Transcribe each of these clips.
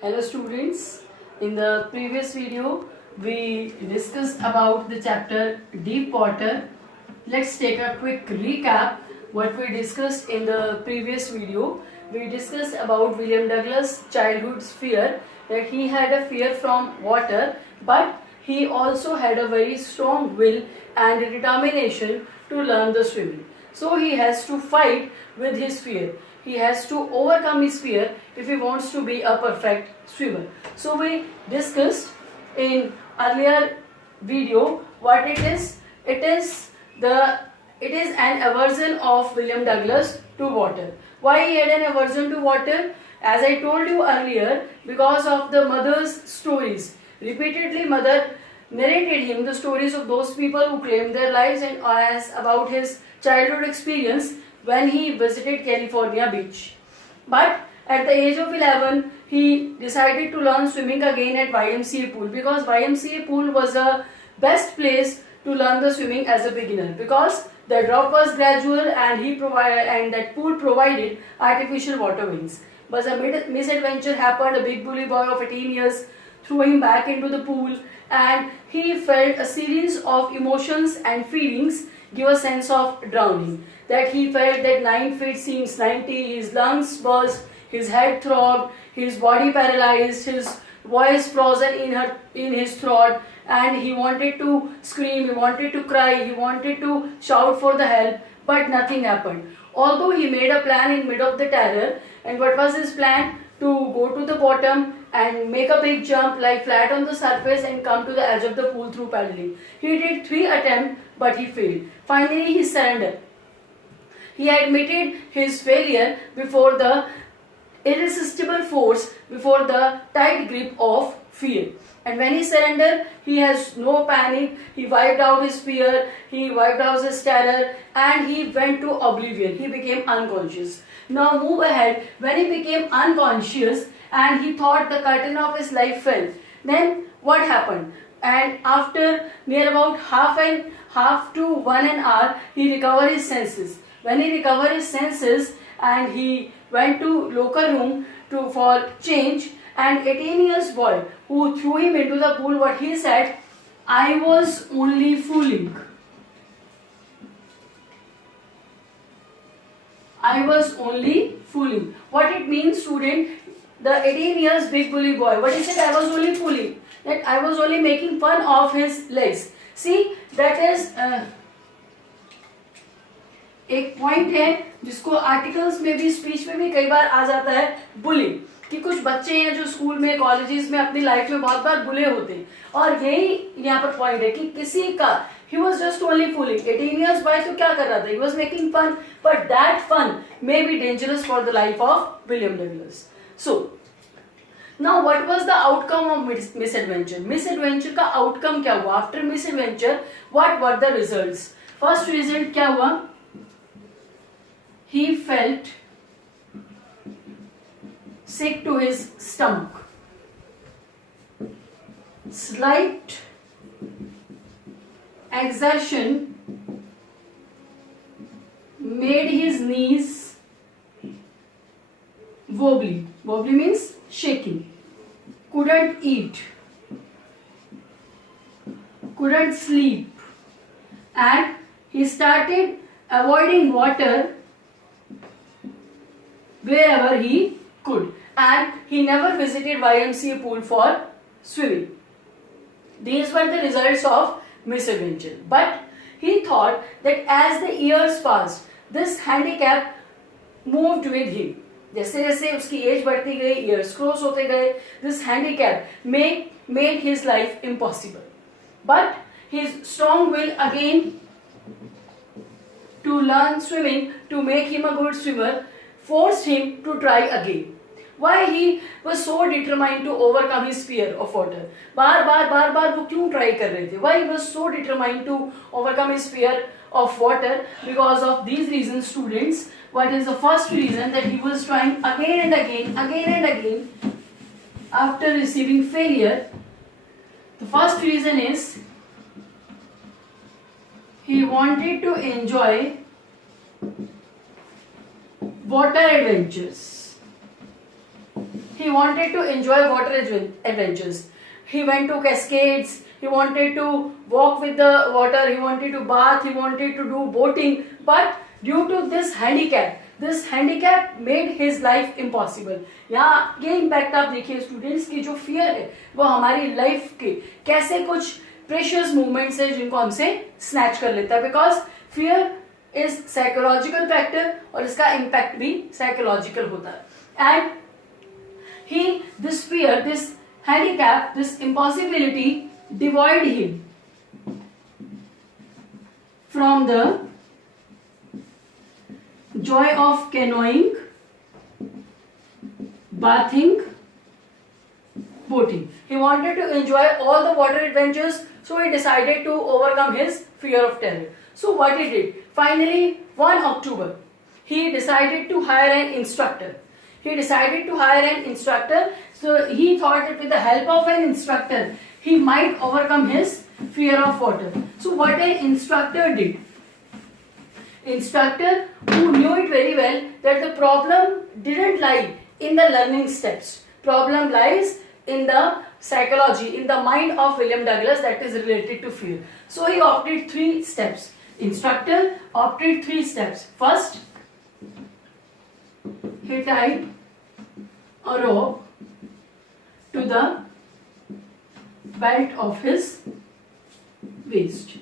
Hello students, in the previous video we discussed about the chapter Deep Water. Let's take a quick recap what we discussed in the previous video. We discussed about William Douglas' childhood's fear, that he had a fear from water, but he also had a very strong will and determination to learn the swimming. So he has to fight with his fear. He has to overcome his fear if he wants to be a perfect swimmer. So we discussed in earlier video what it is. It is an aversion of William Douglas to water. Why he had an aversion to water? As I told you earlier, because of the mother's stories. Repeatedly mother narrated him the stories of those people who claimed their lives and as about his childhood experience when he visited California beach. But at the age of 11, he decided to learn swimming again at YMCA pool, because YMCA pool was the best place to learn the swimming as a beginner, because the drop was gradual and that pool provided artificial water wings. But a misadventure happened. A big bully boy of 18 years threw him back into the pool, and he felt a series of emotions and feelings give a sense of drowning. That he felt that 9 feet seems 90, his lungs burst, his head throbbed, his body paralyzed, his voice frozen in his throat, and he wanted to scream, he wanted to cry, he wanted to shout for the help, but nothing happened. Although he made a plan in mid of the terror, and what was his plan? To go to the bottom and make a big jump, lie flat on the surface and come to the edge of the pool through paddling. He did 3 attempts, but he failed. Finally he surrendered. He admitted his failure before the irresistible force, before the tight grip of fear. And when he surrendered, he has no panic, he wiped out his fear, he wiped out his terror, and he went to oblivion. He became unconscious. Now move ahead. When he became unconscious and he thought the curtain of his life fell, then what happened? And after near about half to 1 hour, he recovered his senses. When he recovered his senses and he went to locker room for change, and 18 years boy who threw him into the pool, what he said, "I was only fooling. I was only fooling." What it means, student? The 18 years big bully boy, what he said, I was only fooling. That I was only making fun of his legs. See, that is एक point है जिसको articles में भी, speech में भी कई बार आ जाता है, बुली, कि कुछ बच्चे हैं जो स्कूल में, कॉलेजेस में अपनी लाइफ में बहुत बार बुले होते हैं, और यही यहाँ पर पॉइंट है कि किसी का he was just only fooling. 18 years boy तो क्या कर रहा था? He was making fun, but that fun may be dangerous for the life of William Douglas. So now what was the outcome of misadventure? Misadventure का outcome क्या हुआ? After misadventure, what were the results? First result क्या हुआ? He felt sick to his stomach. Slight exertion made his knees wobbly. Wobbly means shaking. Couldn't eat. Couldn't sleep. And he started avoiding water wherever he could, and he never visited YMCA pool for swimming. These were the results of misadventure. But he thought that as the years passed, this handicap moved with him. जैसे जैसे उसकी as बढ़ती गई, years cross होते गए, this handicap made his life impossible. But his strong will again to learn swimming, to make him a good swimmer, forced him to try again. Why he was so determined to overcome his fear of water? बार वो क्यों try कर रहे थे? Why he was so determined to overcome his fear of water? Because of these reasons, students. What is the first reason? That he was trying again and again after receiving failure. The first reason is he wanted to enjoy water adventures. he wanted to enjoy water adventures. He went to cascades, he wanted to walk with the water, he wanted to bath, he wanted to do boating, but due to this handicap made his life impossible. यहाँ ये impact आप देखिए students की जो fear है वो हमारी life के कैसे कुछ प्रेशियस मूवमेंट्स है जिनको हमसे स्नैच कर लेता है, because fear is psychological factor और इसका इम्पैक्ट भी साइकोलॉजिकल होता है. And he this fear, this handicap, this impossibility devoid him from the joy of canoeing, bathing, boating. He wanted to enjoy all the water adventures, so he decided to overcome his fear of terror. So what he did? Finally, one October, he decided to hire an instructor. So he thought that with the help of an instructor, he might overcome his fear of water. So what an instructor did? Instructor who knew it very well that the problem didn't lie in the learning steps. Problem lies in the psychology, in the mind of William Douglas that is related to fear. So he opted 3 steps. Instructor opted 3 steps. First, he tied a rope to the belt of his waist.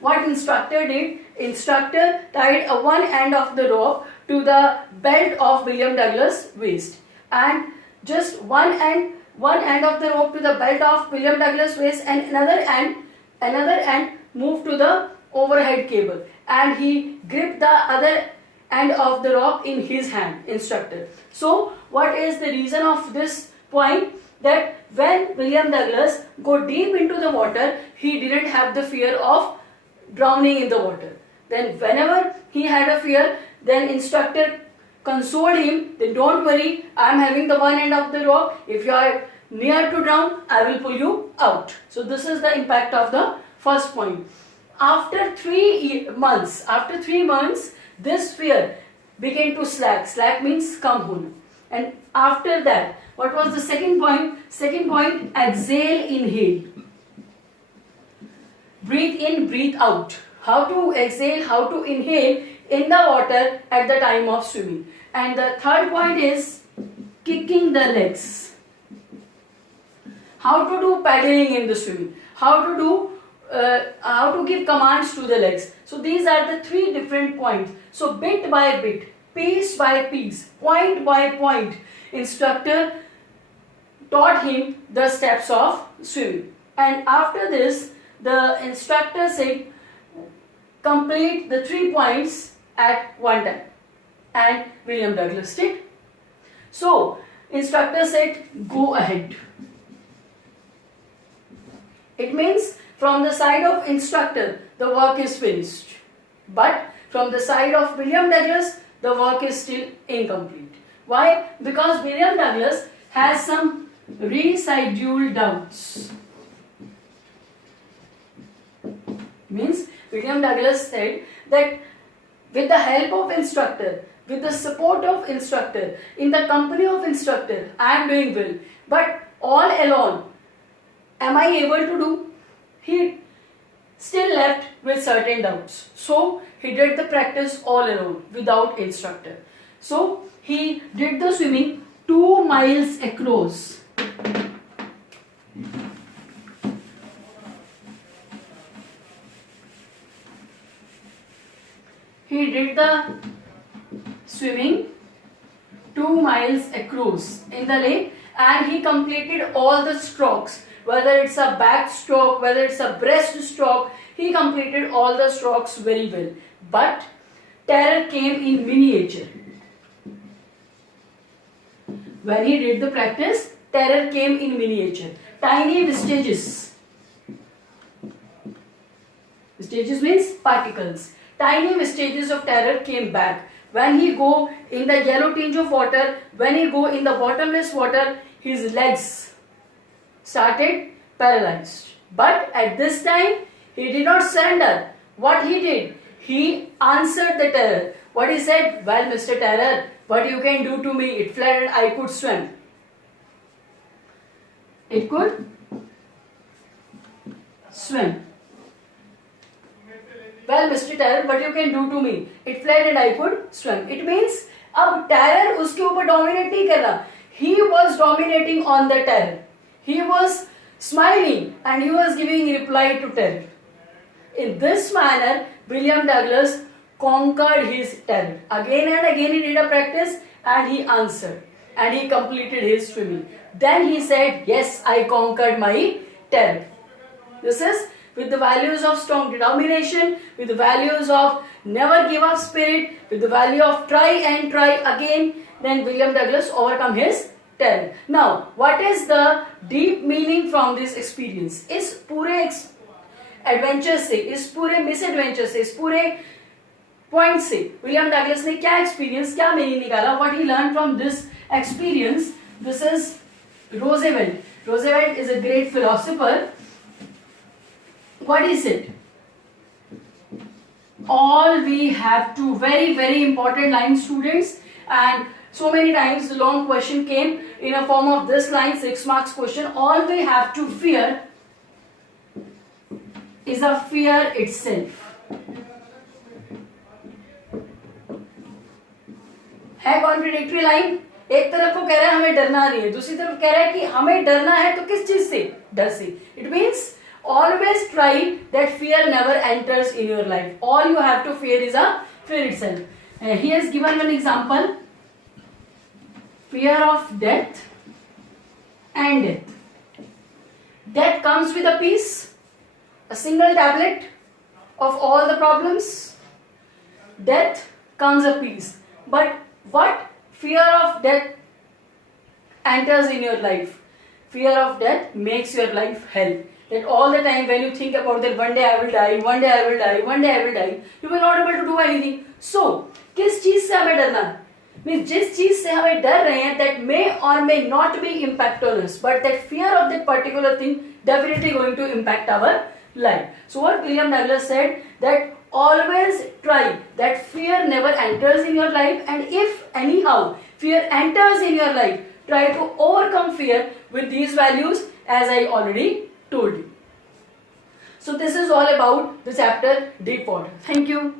What instructor did? Instructor tied one end of the rope to the belt of William Douglas' waist, and just one end of the rope to the belt of William Douglas' waist, and another end moved to the overhead cable, and he gripped the other end of the rope in his hand, instructor. So what is the reason of this point? That when William Douglas go deep into the water, he didn't have the fear of drowning in the water. Then whenever he had a fear, then instructor consoled him, then don't worry, I am having the one end of the rope. If you are near to drown, I will pull you out. So this is the impact of the first point. After 3 months, this fear began to slack. Slack means come home. And after that, what was the second point? Second point, exhale, inhale. Breathe in, breathe out. How to exhale, how to inhale in the water at the time of swimming. And the third point is kicking the legs. How to do paddling in the swimming. How to give commands to the legs. So these are the 3 different points. So bit by bit, piece by piece, point by point, instructor taught him the steps of swimming. And after this, the instructor said, complete the 3 points at one time. And William Douglas did. So, instructor said, go ahead. It means from the side of instructor, the work is finished. But from the side of William Douglas, the work is still incomplete. Why? Because William Douglas has some residual doubts. Means William Douglas said that with the help of instructor, with the support of instructor, in the company of instructor, I am doing well. But all alone, am I able to do? He still left with certain doubts. So he did the practice all alone without instructor. So he did the swimming 2 miles across. He did the swimming 2 miles across in the lake, and he completed all the strokes. Whether it's a back stroke, whether it's a breast stroke, he completed all the strokes very well. But terror came in miniature. When he did the practice, terror came in miniature. Tiny vestiges. Vestiges means particles. Tiny vestiges of terror came back. When he go in the yellow tinge of water, when he go in the bottomless water, his legs started paralyzed. But at this time, he did not surrender. What he did? He answered the terror. What he said? Well, Mr. Terror, what you can do to me? It flooded, I could swim. It could swim. Well, Mr. Terror, what you can do to me? It fled and I could swim. It means अब terror उसके ऊपर dominate नहीं कर रहा. He was dominating on the terror. He was smiling and he was giving reply to terror. In this manner, William Douglas conquered his terror. Again and again he did a practice and he answered and he completed his swimming. Then he said, yes, I conquered my terror. This is with the values of strong determination, with the values of never give up spirit, with the value of try and try again, then William Douglas overcome his terror. Now, what is the deep meaning from this experience? इस पूरे adventure से, इस पूरे miss adventure से, इस पूरे point से William Douglas ने क्या एक्सपीरियंस, क्या मीनिंग निकाला? What he learn from this experience? This is Roosevelt. Roosevelt is a great philosopher. What is it? All we have to, very very important line, students, and so many times the long question came in a form of this line, 6 marks question. All we have to fear is a fear itself. है contradictory line. एक तरफ वो कह रहा है हमें डरना नहीं है, दूसरी तरफ कह रहा है कि हमें डरना है तो किस चीज से? डर से. It means always try that fear never enters in your life. All you have to fear is a fear itself. He has given one example. Fear of death and death. Death comes with a piece, a single tablet of all the problems. Death comes a piece. But what fear of death enters in your life? Fear of death makes your life hell. That all the time when you think about that one day I will die, one day I will die, one day I will die, you will not able to do anything. So, किस चीज से हमें डरना है? Means जिस चीज से हमें डर रहे हैं, that may or may not be impact on us, but that fear of that particular thing definitely going to impact our life. So what William Douglas said, that always try that fear never enters in your life, and if anyhow fear enters in your life, try to overcome fear with these values as I already told you. So this is all about the chapter Deep Water. Thank you.